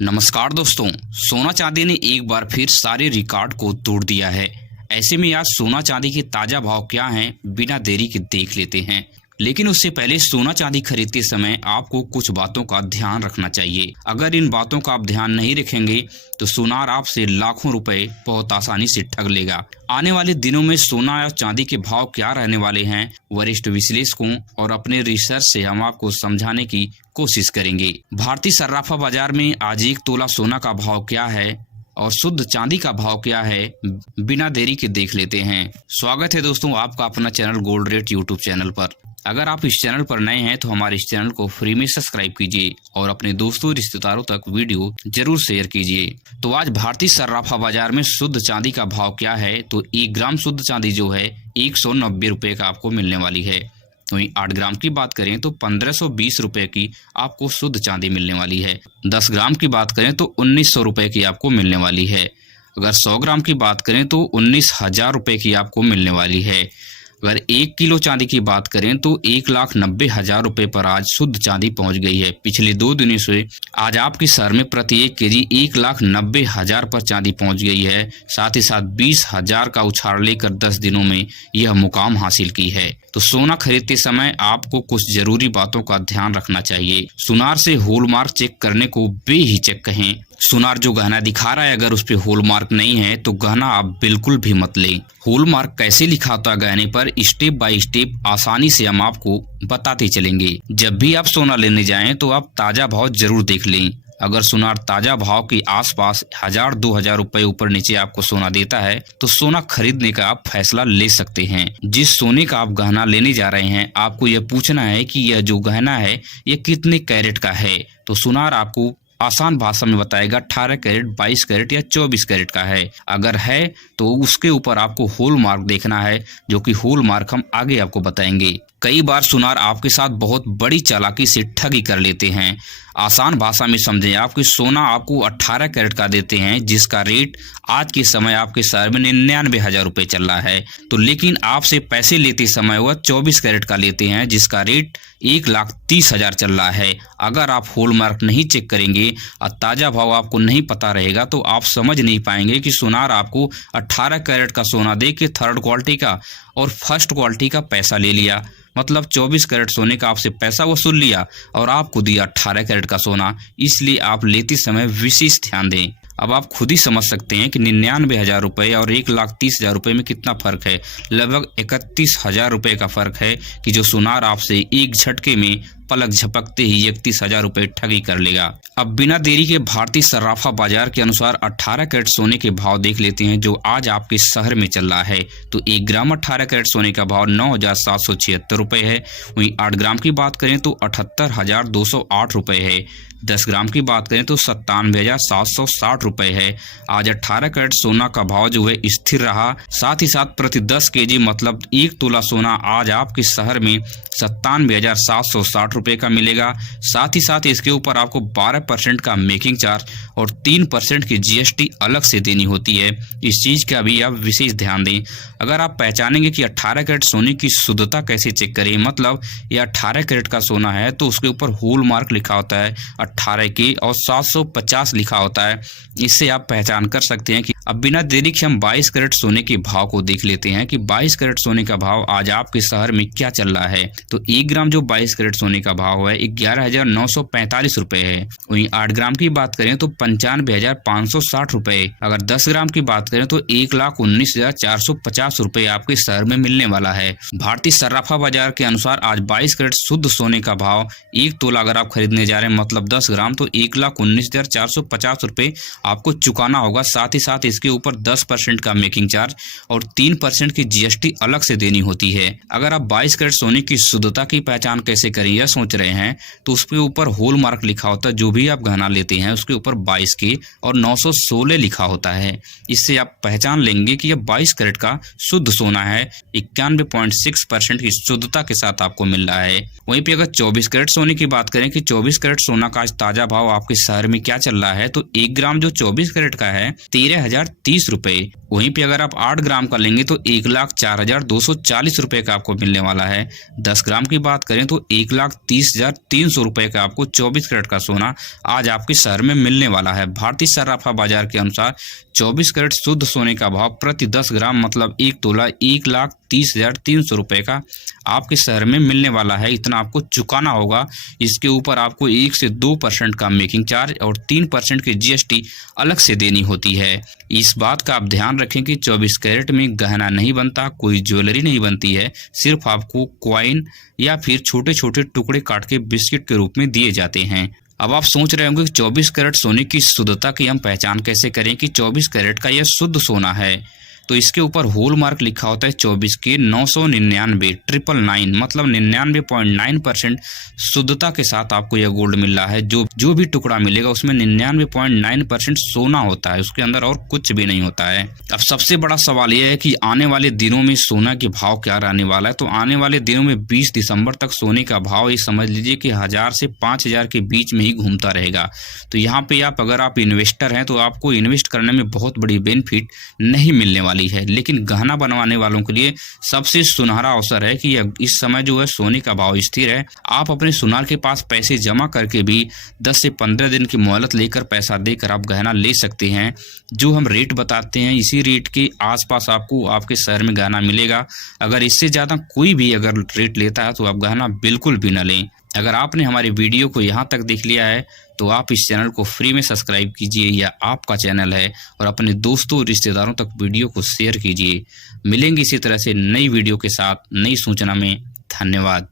नमस्कार दोस्तों। सोना चांदी ने एक बार फिर सारे रिकॉर्ड को तोड़ दिया है। ऐसे में आज सोना चांदी के ताजा भाव क्या हैं, बिना देरी के देख लेते हैं। लेकिन उससे पहले सोना चांदी खरीदते समय आपको कुछ बातों का ध्यान रखना चाहिए। अगर इन बातों का आप ध्यान नहीं रखेंगे तो सुनार आपसे लाखों रुपए बहुत आसानी से ठग लेगा। आने वाले दिनों में सोना या चांदी के भाव क्या रहने वाले हैं, वरिष्ठ विश्लेषकों और अपने रिसर्च से हम आपको समझाने की कोशिश करेंगे। भारतीय सर्राफा बाजार में आज एक तोला सोना का भाव क्या है और शुद्ध चांदी का भाव क्या है, बिना देरी के देख लेते हैं। स्वागत है दोस्तों आपका अपना channel gold rate YouTube channel पर। अगर आप इस चैनल पर नए हैं तो हमारे इस चैनल को फ्री में सब्सक्राइब कीजिए और अपने दोस्तों रिश्तेदारों तक वीडियो जरूर शेयर कीजिए। तो आज भारतीय सर्राफा बाजार में शुद्ध चांदी का भाव क्या है, तो 1 ग्राम शुद्ध चांदी जो है 190 रुपए का आपको मिलने वाली है। वहीं 8 ग्राम की बात करें तो 1520 रुपए की आपको शुद्ध चांदी मिलने वाली है। 10 ग्राम की बात करें तो 1900 रुपए की आपको मिलने वाली है। अगर 100 ग्राम की बात करें तो 19,000 रुपए की आपको मिलने वाली है। अगर 1 किलो चांदी की बात करें तो 1,90,000 रुपए पर आज शुद्ध चांदी पहुंच गई है। पिछले 2 दिनों से आज आपके शहर में प्रति 1 केजी 1,90,000 पर चांदी पहुंच गई है। साथ ही साथ 20,000 का उछाल लेकर 10 दिनों में यह मुकाम हासिल की है। तो सोना खरीदते समय आपको कुछ जरूरी बातों का ध्यान रखना चाहिए। सुनार से हॉलमार्क चेक करने को बेहिचक कहें। सुनार जो गहना दिखा रहा है अगर उस पे हॉलमार्क नहीं है तो गहना आप बिल्कुल भी मत लें। हॉलमार्क कैसे लिखा होता है गहने पर, स्टेप बाय स्टेप आसानी से हम आपको बताते चलेंगे। जब भी आप सोना लेने जाएं तो आप ताजा भाव जरूर देख लें। अगर सुनार ताजा भाव के आसपास 1,000-2,000 रुपए ऊपर नीचे आपको सोना देता है तो सोना खरीदने का आप फैसला ले सकते हैं। जिस सोने का आप गहना लेने जा रहे हैं आपको यह पूछना है कि यह जो गहना है यह कितने कैरेट का है। तो सुनार आपको आसान भाषा में बताएगा 18 कैरेट, 22 कैरेट या 24 कैरेट का है। अगर है तो उसके ऊपर आपको होल मार्क देखना है, जो कि होल मार्क हम आगे आपको बताएंगे। कई बार सुनार आपके साथ बहुत बड़ी चालाकी से ठगी कर लेते हैं। आसान भाषा में समझें, आपकी सोना आपको 18 कैरेट का देते हैं जिसका रेट आज के समय आपके शहर में 99,000 रुपए चल रहा है, तो लेकिन आपसे पैसे लेते समय वह 24 कैरेट का लेते हैं जिसका रेट 1,30,000 चल रहा है। अगर आप हॉलमार्क नहीं चेक करेंगे और ताज़ा भाव आपको नहीं पता रहेगा तो आप समझ नहीं पाएंगे कि सुनार आपको 18 कैरेट का सोना दे के 3rd क्वालिटी का और 1st क्वालिटी का पैसा ले लिया, मतलब 24 कैरेट सोने का आपसे पैसा वसूल लिया और आपको दिया 18 कैरेट का सोना। इसलिए आप लेते समय विशेष ध्यान दें। अब आप खुद ही समझ सकते हैं कि 99,000 रुपये और 1,30,000 रुपये में कितना फर्क है। लगभग 31,000 रुपये का फर्क है कि जो सुनार आपसे एक झटके में पलक झपकते ही 31,000 रुपये ठगी कर लेगा। अब बिना देरी के भारतीय सर्राफा बाजार के अनुसार 18 कैरेट सोने के भाव देख लेते हैं जो आज आपके शहर में चल रहा है। तो 1 ग्राम 18 कैरेट सोने का भाव 9,776 रुपये है। वहीं 8 ग्राम की बात करें तो 78,208 रुपये है। 10 ग्राम की बात करें तो 97,760 रुपये है। आज 18 कैरेट सोना का भाव जो है स्थिर रहा। साथ ही साथ प्रति 10 केजी मतलब 1 तोला सोना आज आपके शहर में 97,760 रुपये का मिलेगा। साथ ही साथ इसके ऊपर आपको 12% का मेकिंग चार्ज और 3% की जीएसटी अलग से देनी होती है। इस चीज़ का भी आप विशेष ध्यान दें। अगर आप पहचानेंगे कि 18 कैरेट सोने की शुद्धता कैसे चेक करें, मतलब ये 18 कैरेट का सोना है तो उसके ऊपर होल मार्क लिखा होता है 18 के और 750 लिखा होता है। इससे आप पहचान कर सकते हैं कि अब बिना देरी के हम 22 कैरेट सोने के भाव को देख लेते हैं कि 22 कैरेट सोने का भाव आज आपके शहर में क्या चल रहा है। तो 1 ग्राम जो 22 कैरेट सोने का भाव है 11,945 रुपए है। वहीं 8 ग्राम की बात करें तो 95,560 रुपए। अगर 10 ग्राम की बात करें तो 1,19,450 रुपए आपके शहर में मिलने वाला है। भारतीय सर्राफा बाजार के अनुसार आज 22 कैरेट शुद्ध सोने का भाव 1 तोला अगर आप खरीदने जा रहे हैं मतलब 10 ग्राम तो 1,19,450 रुपए आपको चुकाना होगा। साथ ही साथ इसके ऊपर 10% का मेकिंग चार्ज और 3% की जीएसटी अलग से देनी होती है। अगर आप 22 कैरेट सोने की शुद्धता की पहचान कैसे करें यह सोच रहे हैं तो उसके ऊपर होल मार्क लिखा होता है। जो भी आप गहना लेते हैं उसके ऊपर 22 के और 916 लिखा होता है। इससे आप पहचान लेंगे कि यह 22 कैरेट का शुद्ध सोना है। 91.6% की शुद्धता के साथ आपको मिल रहा है। वहीं पे अगर 24 कैरेट सोने की बात करें कि 24 कैरेट सोना का आज ताजा भाव आपके शहर में क्या चल रहा है तो 1 ग्राम जो 24 कैरेट का है 13,030 रुपए। वहीं पे अगर आप 8 ग्राम का लेंगे तो 1,04,240 रुपए का आपको मिलने वाला है। 10 ग्राम की बात करें तो 1,30,300 रुपए का आपको 24 कैरेट का सोना आज आपके शहर में मिलने वाला है। भारतीय सराफा बाजार के अनुसार 24 कैरेट शुद्ध सोने का भाव प्रति 10 ग्राम मतलब 1 तोला 1,30,300 रुपए का आपके शहर में मिलने वाला है। इतना आपको चुकाना होगा। इसके ऊपर आपको 1 से 2% का मेकिंग चार्ज और 3% की GST अलग से देनी होती है। इस बात का आप ध्यान रखें कि 24 कैरेट में गहना नहीं बनता, कोई ज्वेलरी नहीं बनती है, सिर्फ आपको कॉइन या फिर छोटे छोटे टुकड़े काट के बिस्किट के रूप में दिए जाते हैं। अब आप सोच रहे होंगे कि 24 कैरेट सोने की शुद्धता की हम पहचान कैसे करें कि 24 कैरेट का यह शुद्ध सोना है। तो इसके ऊपर होल मार्क लिखा होता है 24 के 999 999 मतलब 99.9% शुद्धता के साथ आपको यह गोल्ड मिल रहा है। जो भी टुकड़ा मिलेगा उसमें 99.9% सोना होता है, उसके अंदर और कुछ भी नहीं होता है। अब सबसे बड़ा सवाल यह है कि आने वाले दिनों में सोना के भाव क्या रहने वाला है। तो आने वाले दिनों में 20 दिसंबर तक सोने का भाव ये समझ लीजिए कि 1000 से 5000 के बीच में ही घूमता रहेगा। तो यहाँ पे अगर आप इन्वेस्टर हैं तो आपको इन्वेस्ट करने में बहुत बड़ी बेनिफिट नहीं मिलने वाली है, लेकिन गहना बनवाने वालों के लिए सबसे सुनहरा अवसर है कि इस समय जो है सोने का भाव स्थिर है। आप अपने सुनार के पास पैसे जमा करके भी 10 से 15 दिन की मोहलत लेकर पैसा देकर आप गहना ले सकते हैं। जो हम रेट बताते हैं इसी रेट के आसपास आपको आपके शहर में गहना मिलेगा। अगर इससे ज़्यादा कोई भी अगर रेट लेता है तो आप गहना बिल्कुल भी न लें। अगर आपने हमारी वीडियो को यहाँ तक देख लिया है तो आप इस चैनल को फ्री में सब्सक्राइब कीजिए, यह आपका चैनल है, और अपने दोस्तों रिश्तेदारों तक वीडियो को शेयर कीजिए। मिलेंगे इसी तरह से नई वीडियो के साथ नई सूचना में। धन्यवाद।